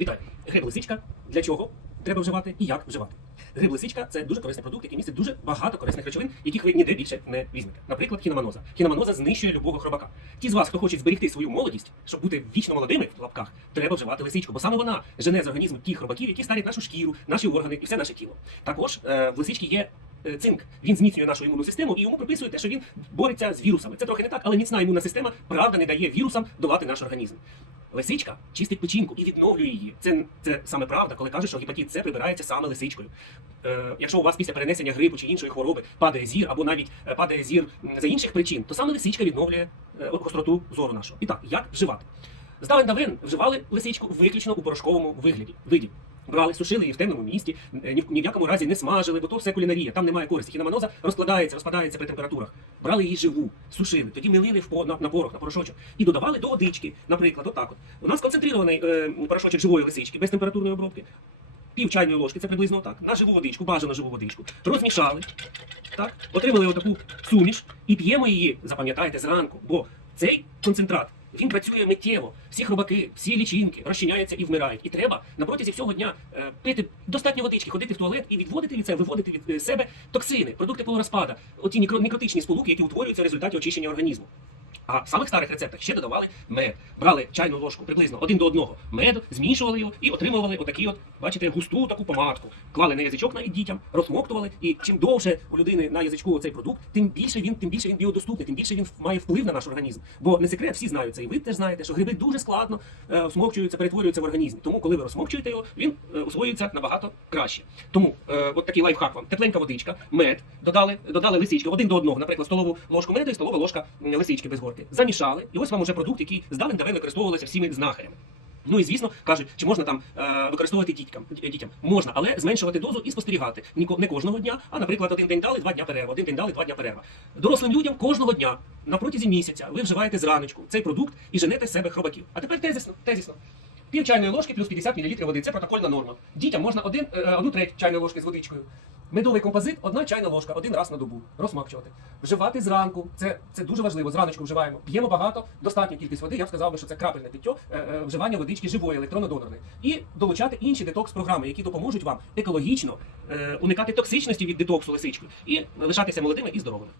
Вітаю. Гриб лисичка. Для чого треба вживати і як вживати? Гриб лисичка це дуже корисний продукт, який містить дуже багато корисних речовин, яких ви ніде більше не візьмете. Наприклад, хінаманоза. Хінаманоза знищує любого хробака. Ті з вас, хто хоче зберегти свою молодість, щоб бути вічно молодими в лапках, треба вживати лисичку, бо саме вона жене з організму тих хробаків, які старять нашу шкіру, наші органи і все наше тіло. Також е, в лисичці є. е, Цинк він зміцнює нашу імунну систему і йому приписує те, що він бореться з вірусами. Це трохи не так, але міцна імунна система правда не дає вірусам долати наш організм. Лисичка чистить печінку і відновлює її. Це, це саме правда, коли кажуть, що гепатит С прибирається саме лисичкою. Е, якщо у вас після перенесення грипу чи іншої хвороби падає зір, або навіть е, падає зір за інших причин, то саме лисичка відновлює е, гостроту зору нашого. І так, як вживати? Здавен давен вживали лисичку виключно у порошковому вигляді. виді. Брали, сушили її в темному місті, е, ні в, ні в якому разі не смажили, бо то все кулінарія, там немає користі. Хінаманоза розкладається, розпадається при температурах. Брали її живу, сушили, тоді милили в на, на порох, на порошочок і додавали до водички. Наприклад, отак от. У нас концентрований е, порошочок живої лисички без температурної обробки. Пів чайної ложки, це приблизно так. На живу водичку, бажано живу водичку. Розмішали, так, отримали отаку суміш і п'ємо її, запам'ятайте, зранку, бо цей концентрат. Він працює миттєво. Всі хробаки, всі лічинки розчиняються і вмирають. І треба на протязі всього дня е, пити достатньо водички, ходити в туалет і відводити від себе, виводити від е, себе токсини, продукти полурозпада, оті некротичні сполуки, які утворюються в результаті очищення організму. А в самих старих рецептах ще додавали мед. Брали чайну ложку приблизно один до одного меду, змішували його і отримували отакі от, бачите, густу таку помадку. Клали на язичок навіть дітям, розмоктували. І чим довше у людини на язичку цей продукт, тим більше він, тим більше він біодоступний, тим більше він має вплив на наш організм. Бо не секрет, всі знають це, і ви теж знаєте, що гриби дуже складно е, всмокчуються, перетворюються в організмі. Тому, коли ви розсмокчуєте його, він е, усвоюється набагато краще. Тому е, от такий лайфхак вам: тепленька водичка, мед, додали, додали лисички один до одного, наприклад, столову ложку меду і столова ложка лисички без горки. Замішали, і ось вам уже продукт, який здавен давен використовувалися всіми знахарями. Ну і звісно кажуть, чи можна там е, використовувати дітям, дітям? Можна, але зменшувати дозу і спостерігати. Ніко- Не кожного дня, а наприклад, один день дали, два дня перерва, один день дали, два дня перерва. Дорослим людям кожного дня на протязі місяця ви вживаєте зраночку цей продукт і женете з себе хробаків. А тепер тезисно, тезисно. Пів чайної ложки плюс 50 мл води. Це протокольна норма. Дітям можна один, е, одну треть чайної ложки з водичкою. Медовий композит, одна чайна ложка, один раз на добу. Розмакчувати. Вживати зранку. Це, це дуже важливо. Зраночку вживаємо. П'ємо багато, достатню кількість води. Я б сказав би, що це крапельне пиття, е, е, вживання водички живої, електронно-донорної. І долучати інші детокс-програми, які допоможуть вам екологічно е, уникати токсичності від детоксу лисички і лишатися молодими і здоровими.